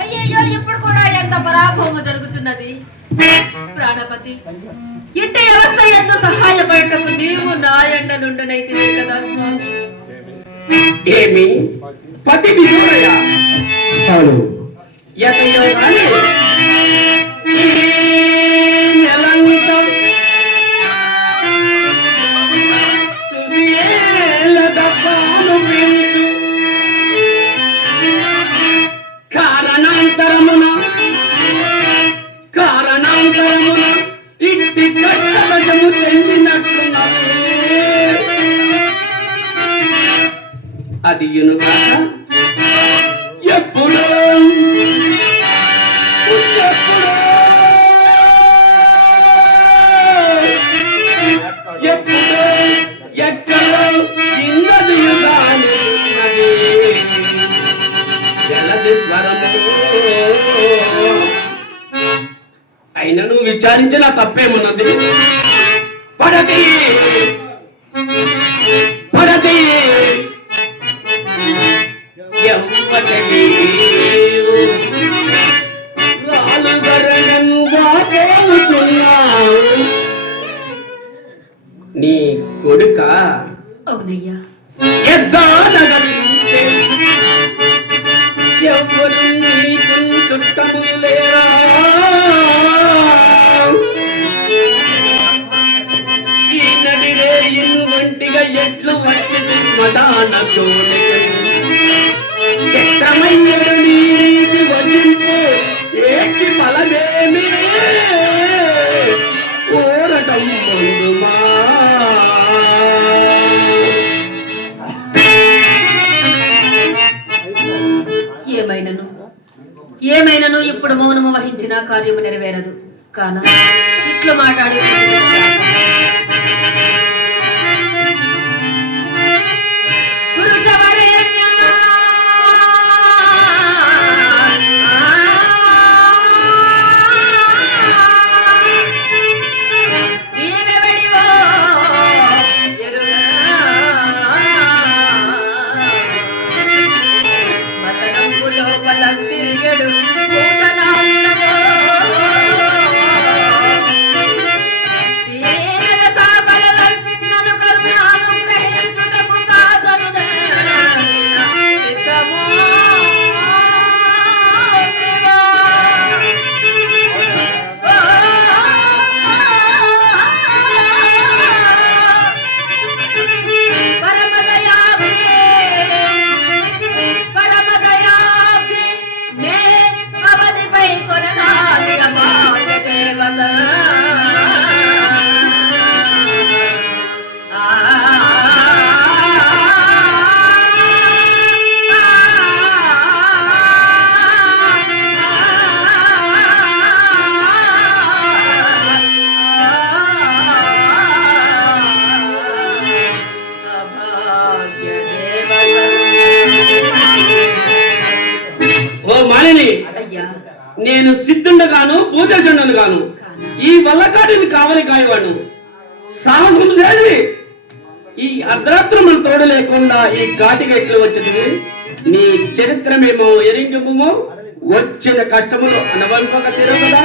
అయ్యయ్యో ఇప్పుడు కూడా ఎంత పరాభవము జరుగుతున్నది. ప్రాణపతి ఇంటి వ్యవస్థ ఎంతో సహాయపడటకు నీవు నాయండ నుండునైతివే కదా స్వామి. ఏమి పతి విదూరయ యతయో గాని కారణాంతరమున ఇట్టి కష్టవశము చెందినట్లున్నది. అది ఎప్పుడో ఎప్పుడో ఎక్కడో చిన్నది జలది స్వరము అయినను విచారించిన తప్పేమున్నది. పడది పడది నీ కొడుక అవునయ్యా ఎవరు నీకు చుట్టము లేరా? ఈ నడిరే ఇల్లు వంటిగా ఎట్లు వచ్చి శ్మశాన చక్రమయ్యడు నీటి వదిలితే ఏకి ఫలమేమి ఓరటం ముందుమా. ఏమైనను ఇప్పుడు మౌనము వహించిన కార్యము నెరవేరదు కాన ఇట్లు మాట్లాడి నేను సిద్ధుండగాను పూజచుండను గాను ఈ వల్లకాటిని కావలి కాయవాడు సాహసం చేసి ఈ అర్ధరాత్రి మన తోడు లేకుండా ఈ కాటికి ఎట్లు వచ్చింది నీ చరిత్రమేమో ఎరింగమో వచ్చిన కష్టములు అనవంపక తీరు కదా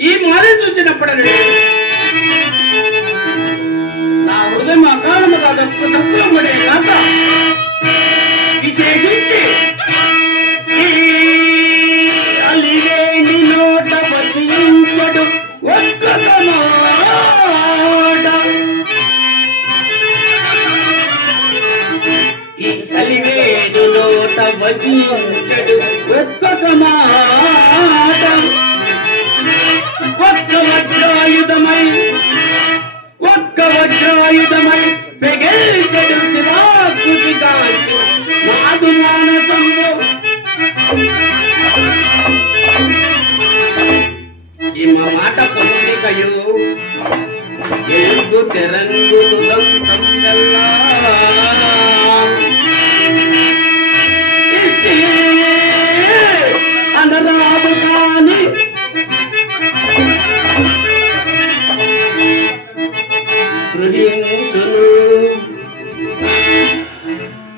ఈ మారి చూసినప్పుడే నా హృదయం అకారణముగా గొప్ప సంకులముడే కాక విశేషించి అలివేని నోట వచించడు ఒక్క ఈ అలివేని నోట వచించడు ఒక్క మాట ఒక్క వజ్రాయుధమై పెగల్చెడు శివాకృతి కాంతి నాదు మానసంలో ఈ మా మాట పొందికయు ఎల్గు తెరంగు దంతంగల్లా అనరాదు కాని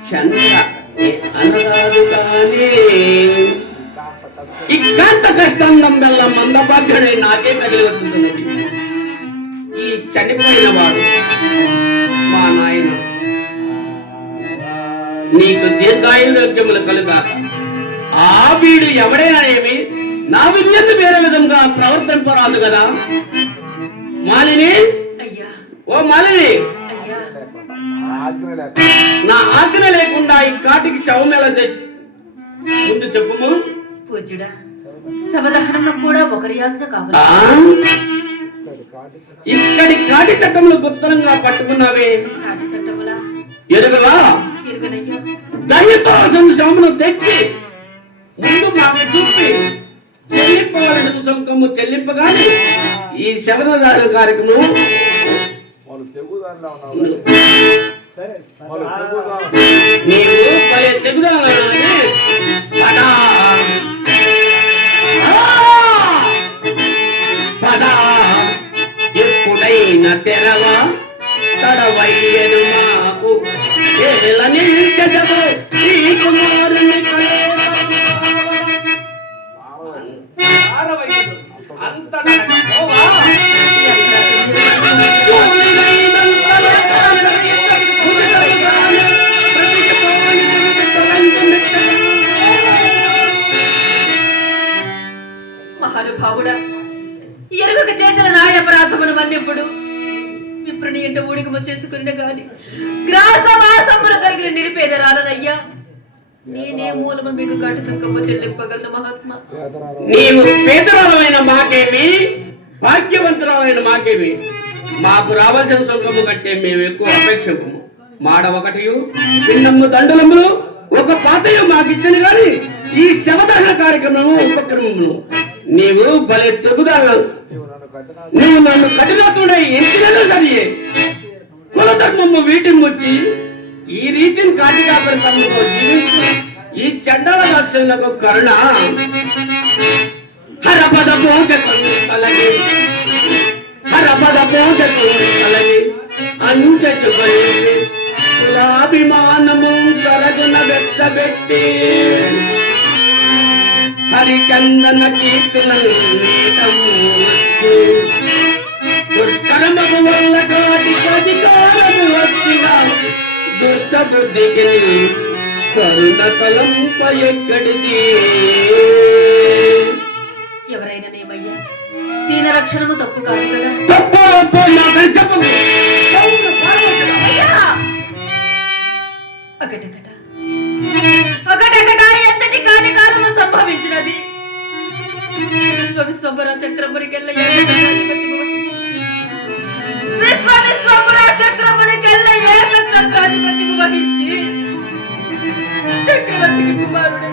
చంద్ర అనరాదు కానీ ఇక్కంత కష్టం నమ్మెల్ల మందభాగ్యుడై నాకే కదిలి వస్తున్నది ఈ చనిపోయిన వాడు మా నాయన నీకు దీర్ఘాయుర్యోగ్యములు కలుగా ఆ వీడు ఎవడైనా ఏమి నా విద్యను వేరే విధంగా ప్రవర్తింపరాదు కదా మాలిని ఓ మాలిని నా ఆజ్ఞ లేకుండా ఈ కాటికి శవం ఎలా ముందు చెప్పుము పూజ్యుడా సమదహనంలో కూడా ఒకరి ఆజ్ఞ కావాలి ఇక్కడి కాటి చట్టములు గుప్తంగా పట్టుకున్నావే కాటి చట్టములా ఎరుగవా ఎరుగనయ్యా దయ్యపాల్సిన శవమును తెచ్చి ముందు మాకు చూపి చెల్లింపవలసిన సుంకము చెల్లింపగానే ఈ శవదాన కార్యక్రమం నీవు పలే తెగుదాలని పదా ఎప్పుడైనా తెరవా తడవయ్యను మాకు ఏల నిల్చెదవు ఈ కుమారుని మహానుభావుడా ఎరుగక చేసిన నాయ అపరాధమును మన్నిప్పుడు విప్రుని ఎంట ఊడికము చేసుకుని గాని గ్రాసవాసములు జరిగిన నిరుపేదరాలనయ్యా నేనే మూలము మీకు కాటి సంకము చెల్లింపగలను మహాత్మ నీవు పేదరాలమైన మాకేమి భాగ్యవంతురాలైన మాకేమి మాకు రావాల్సిన సుంకము కంటే మేము ఎక్కువ అపేక్షము. మాడ ఒకటియు పిండము దండలములు ఒక పాతయు మాకిచ్చను గాని ఈ శవదహన కార్యక్రమము ఉపక్రమమును నీవు భలే తెగుదావు. నీవు నన్ను కఠినతుడై ఎంతినో సరియే కులధర్మము వీటిని వచ్చి ఈ రీతిని కాటికాపరితముతో జీవించి ఈ చండాల దర్శనకు కరుణ హరపద పోగకు కలగి హరపద పోగకు కలగి అంచెచుకొని కులాభిమానము సరగున వెచ్చబెట్టి హరిచందన కీర్తనలు దుష్కర్మము వల్ల కాటికి అధికారము వచ్చిన దుష్ట బుద్ధికి కరుణ తలంప ఎక్కడిది. ఎవరైనా నేమయ్యా దీన రక్షణము తప్పు కాదు కదా. చెప్పండి. ఒకటకట ఎంతటి కాని కాలము సంభవించినది. విశ్వవిశ్వంబర చక్రమునికెళ్ళ ఏక చక్రాధిపతిని వహించి చక్రవర్తికి కుమారుడు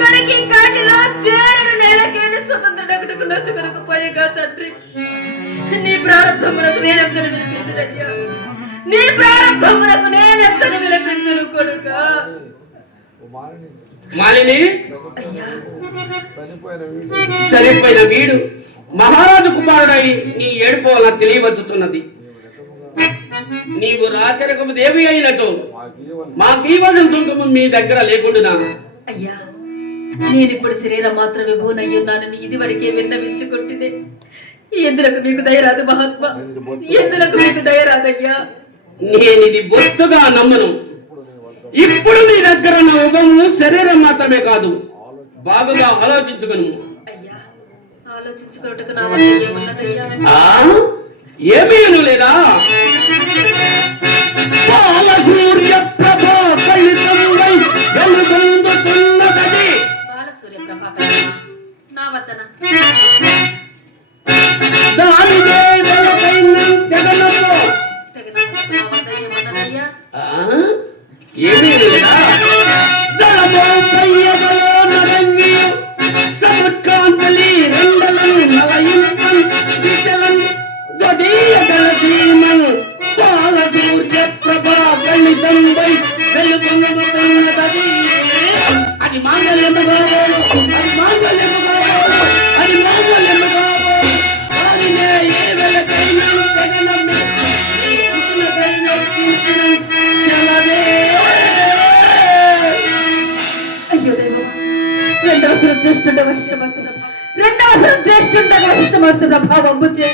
కడికి కాటిలో చేరుడు నేలకేని స్వతంత్రుడకు నొచ్చుకొనకు పోయిగా తండ్రి నీ ప్రారంభమునకు నేనెంతని వినిపించునయ్యా. నీ ప్రారంభమునకు నేనెంతని వినిపించును కొడుక. మాలిని అయ్యా చనిపోయిన వీడు మహారాజు కుమారుడై నీ ఏడుపు అలా తెలియవచ్చుతున్నది. నీవు రాచరికము దేవి అయినచో మాకీవలసిన సుంకము మీ దగ్గర లేకుండా. అయ్యా నేనిప్పుడు శరీరం మాత్రమే భూనయ్యున్నానని ఇది వరకే విన్నవించుకుంటునే. ఎందులకు మీకు దయరాదు మహాత్మా, ఎందులకు మీకు దయరాదయ్యా. నేనిది బొత్తుగా నమ్మను. ఇప్పుడు నీ దగ్గర ఉన్న ఉభము శరీరం మాత్రమే కాదు, బాగుగా ఆలోచించుకును. అయ్యా ఆలోచించుకున్నట్టుకు నా వద్ద ఏమున్నదయ్యా? ఏమీ లేదా? బాల సూర్య ప్రభా కలితములై వెలుగొందుతున్నది. బాల సూర్య ప్రభా నా వద్దన దానిదే వెలుగైన జగనము. నా వద్ద ఏమున్నదయ్యా? ఏమీ లేదా? దళమో కయ్యగలో నరంగి సముత్కాంతలి రెండలను నలయింపన్ దిశలన్ దొదీయ గలసీమన్ బాల సూర్య ప్రభా గణితంబై వెలుగొందుతున్నది. అది మాంగళ్యము కాబోలు, అది మాంగళ్యము కాబోలు, అది మాంగళ్యము కాబోలు. దానినే ఏ వెలకైన జగనమ్మే ఈ కుసుమకైన చింతిన చలవే. అయ్యో దేవా, రెండవసరం జ్యేష్ఠుడ వర్ష ప్రభావం బుచ్చే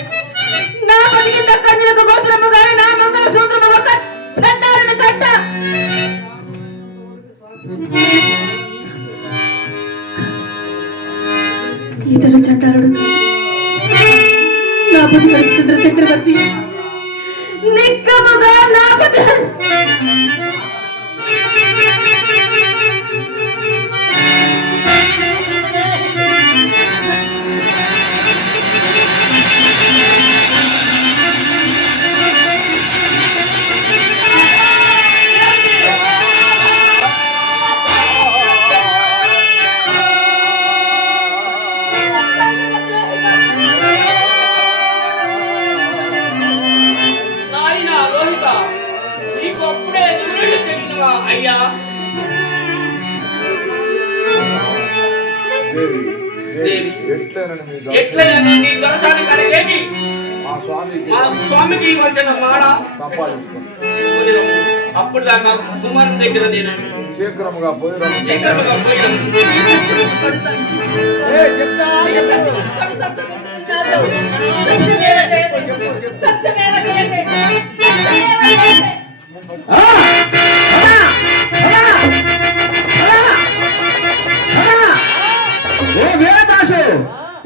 నా బతికింద కన్యలకు గోత్రము గాని నా మంగళ సూత్రము ఒక చండారుని కట్ట. ఇతడు చండారుడు నా బతి హరిశ్చంద్ర చక్రవర్తి నిక్కముగా నా బతి అయ్యా ఎట్లయినా నీ దొరసాని కడిగేది మా స్వామికి వచ్చిన మాడ అప్పుడు దాకా కుమారుని దగ్గర నేను శీఘ్రముగా పోయి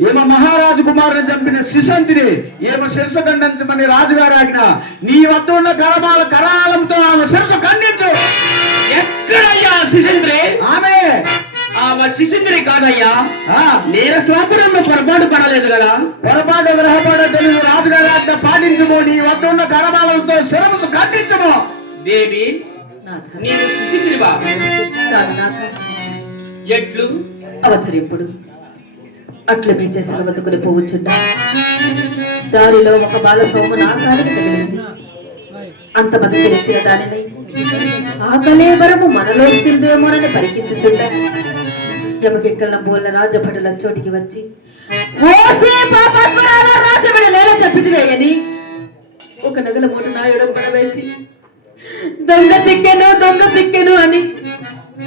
ఏమ మహారాజు కుమారుని చంపిన శిశంతిని ఏమ శిరసు ఖండించమని రాజుగారు ఆజ్ఞ. నీ వద్ద ఉన్న కరాలంతో ఆమె శిరసు ఖండించు. ఎక్కడయ్యా శిశంత్రి? ఆమె శిశంత్రి కాదయ్యా, నేరస్తులను పొరపాటు పడలేదు కదా. పొరపాటు గ్రహపాటు తెలుగు రాజుగారు ఆజ్ఞ పాటి సాధించము, నీ వద్ద ఉన్న కరమాలతో శరమును ఖండించము. దేవి నాథ, నీవు సుశీలివా? కాదు నాథ. ఎట్లు? అవసరం ఎప్పుడు అట్ల మీ చేసిన బతుకుని పోవచ్చుండా దారిలో ఒక బాల సోము నా కాలికి తగిలింది. అంతమంది చిరిచిన దానిని ఆకలే వరము మనలో తిందేమోనని పరికించుచుండా యమకెక్కల బోళ్ళ రాజభటుల చోటికి వచ్చి ఓసే పాపాత్మరాల రాజబడలేలా చెప్పిదివేయని ఒక నగల మూట నాయుడు పడవేచి దొంగ చిక్కెను అని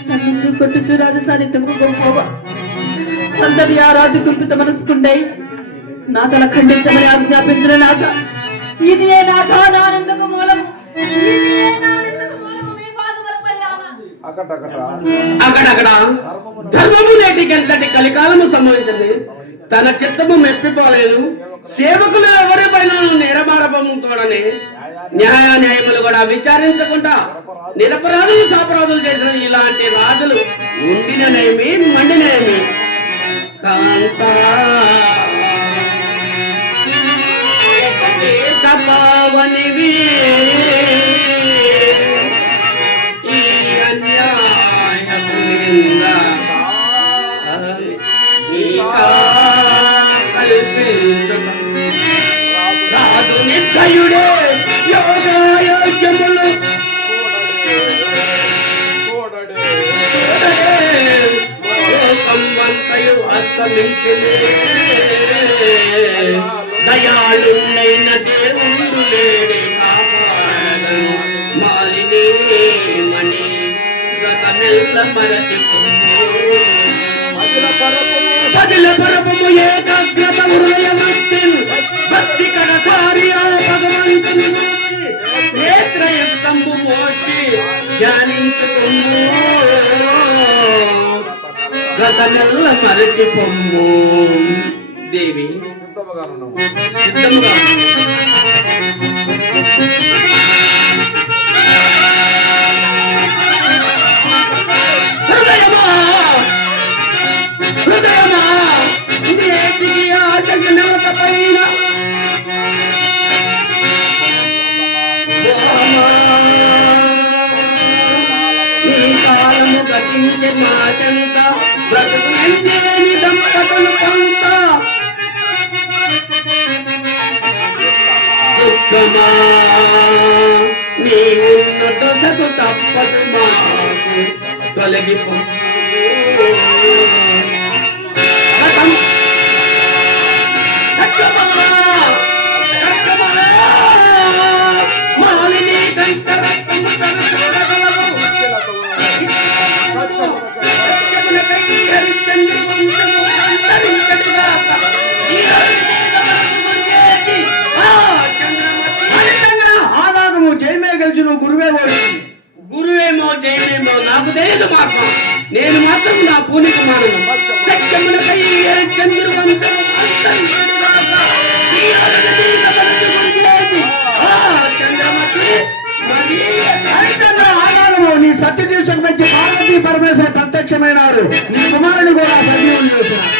నమ్మించు కొట్టుచు రాజసాని తుమ్ముకోవా అంతటి ఆ రాజు కుల్పిత మనసుకుండే నా తల ఖండించమని ఆజ్ఞాపించిన నాథ, ఇది ఏ నాథ నానెందుకు మూలము, ఇది ఏ నానెందుకు మూలము, మీ పాదములపయ్యాన. అక్కడక్కడ ధర్మము నేటికెంతటి కలికాలము సంభవించింది. తన చిత్తము మెప్పిపోలేదు. సేవకులు ఎవరిపైన నిరమారపముతోడని న్యాయములు కూడా విచారించకుండా నిరపరాధులు సాపరాధులు చేసిన ఇలాంటి రాజులు ఉండిననేమి మండినేమి కాంతా కపావనివి ఈ అన్యాయము నింద నీకా కల్పించుట రాజు నిర్దయుడే యోగాయోగ్యములు లోకంవంతయు అస్తమించినే దయాళుడైన దేవుడు లేడే కాపాడను మాలిని మణి గతమెల్ల మరచి పదిల పరపము ఏకాగ్రత హృదయ భక్తి కడసారియా భగవంతుని నేత్రయుక్తంబు మోచి ధ్యానించుకొమ్ము గతమెల్ల మరచి పొమ్ము. దేవి సిద్ధముగా హృదయమా నేటికి ఆశనవత పైన ఈ కాలము గతించి మా చెంత బ్రతుకులంజేని దంపతులు కొంత దుఃఖమా నీ ఉన్న దశకు తప్పదు మాకు తొలగిపో మాలిని కంట రక్తము ఆనాగము జయమే గెలిచి నువ్వు గురువే ఓడి. గురువేమో జయమేమో నాకు తెలియదు మాకు. నేను మాత్రం నా పూనికి మానను. సత్యములకై చంద్రు వంశము అంతరించుగాక. ఈ అరుణదీక మనసు గురిచేసి ఆ చంద్రమతి మరి హరిచంద్ర ఆనాగము నీ సత్య దీక్షకు వచ్చి పార్వతీ పరమేశ్వర ప్రత్యక్షమైనారు. నీ కుమారుని కూడా సజీవులు చేస్తున్నారు.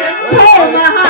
శంభో మహా